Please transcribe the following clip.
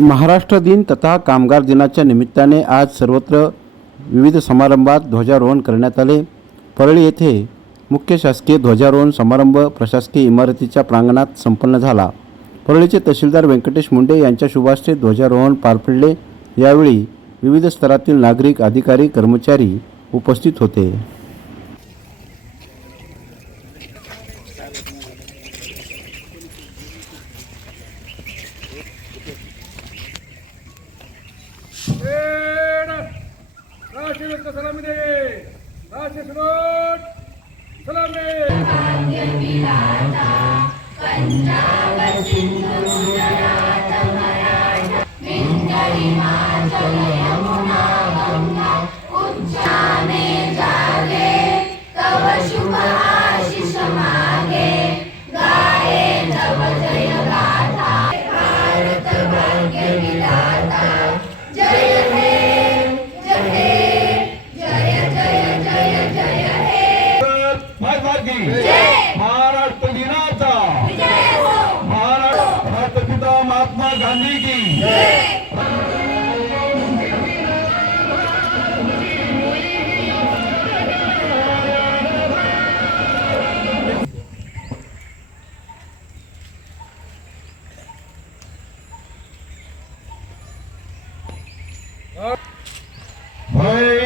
महाराष्ट्र दिन तथा कामगार दिनाच्या निमित्ताने आज सर्वत्र विविध समारंभात ध्वजारोहण करण्यात आले. परळी येथे मुख्य शासकीय ध्वजारोहण समारंभ प्रशासकीय इमारतीच्या प्रांगणात संपन्न झाला. परळीचे तहसीलदार व्यंकटेश मुंडे यांच्या शुभास्ते ध्वजारोहण पार पडले. यावेळी विविध स्तरातील नागरिक अधिकारी कर्मचारी उपस्थित होते. ಭಾರತ ಸಲಾಮಿದೆ ರಾಜೇಶ್ ನೋಟ್ ಸಲಾಮಿ ಪಂಜಾಬ್ ಸಿಂಧು ಗುಜರಾತ್ ಮರಾಠ ಬೆಂಗಳಿ ಮಾತಲಯ महाराष्ट्र दिनाचा। महाराष्ट्र राष्ट्रपिता महात्मा गांधी की भय